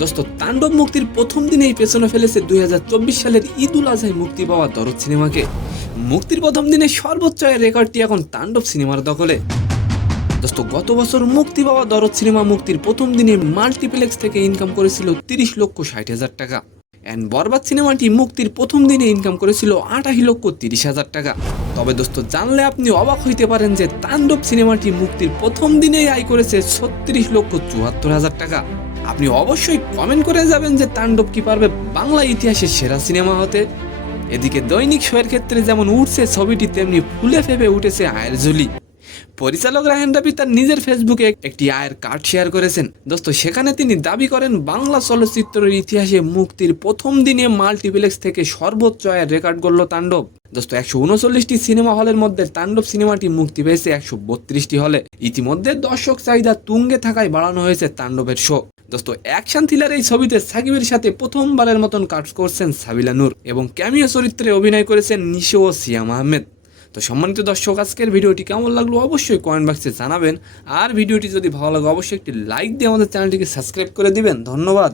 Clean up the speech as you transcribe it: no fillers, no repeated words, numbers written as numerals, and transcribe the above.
দোস্ত, তাণ্ডব মুক্তির প্রথম দিনেই পেছনে ফেলেছে 2024 সালের ঈদ উল আজহায় মুক্তি পাওয়া দরদ সিনেমাকে। মুক্তির প্রথম দিনে সর্বোচ্চ আয়ের রেকর্ডটি এখন তাণ্ডব সিনেমার দখলে। দোস্ত, গত বছর মুক্তি পাওয়া দরদ সিনেমা মুক্তির প্রথম দিনে মাল্টিপ্লেক্স থেকে ইনকাম করেছিল 30,60,000 টাকা। অ্যান্ড বরবাদ সিনেমাটি মুক্তির প্রথম দিনে ইনকাম করেছিল 28,30,000 টাকা। তবে দোস্ত, জানলে আপনি অবাক হইতে পারেন যে তাণ্ডব সিনেমাটি মুক্তির প্রথম দিনেই আয় করেছে 36,74,000 টাকা। আপনি অবশ্যই কমেন্ট করে যাবেন যে তাণ্ডব কি পারবে বাংলা ইতিহাসের সেরা সিনেমা হতে। এদিকে দৈনিক শোয়ের ক্ষেত্রে যেমন উঠছে ছবিটি, তেমনি ফুলে ফেপে উঠেছে আয়ের ঝুলি। পরিচালক রায়হান রাফি তার নিজের ফেসবুকে একটি আয়ের কার্ড শেয়ার করেছেন। দোস্ত, সেখানে তিনি দাবি করেন বাংলা চলচ্চিত্রের ইতিহাসে মুক্তির প্রথম দিনে মাল্টিপ্লেক্স থেকে সর্বোচ্চ আয়ের রেকর্ড গড়ল তাণ্ডব। দোস্ত, 139টি সিনেমা হলের মধ্যে তাণ্ডব সিনেমাটি মুক্তি পেয়েছে 132টি হলে। ইতিমধ্যে দর্শক চাহিদা তুঙ্গে থাকায় বাড়ানো হয়েছে তাণ্ডবের শো। দোস্ত, অ্যাকশন থ্রিলার এই ছবিতে সাকিবের সাথে প্রথমবারের মতন কাজ করছেন সাবিলা নূর এবং ক্যামিও চরিত্রে অভিনয় করেছেন নিশো ও সিয়াম আহমেদ। তো সম্মানিত দর্শক, আজকের ভিডিওটি কেমন লাগলো অবশ্যই কমেন্ট বক্সে জানাবেন। আর ভিডিওটি যদি ভালো লাগে অবশ্যই একটি লাইক দিয়ে আমাদের চ্যানেলটিকে সাবস্ক্রাইব করে দিবেন। ধন্যবাদ।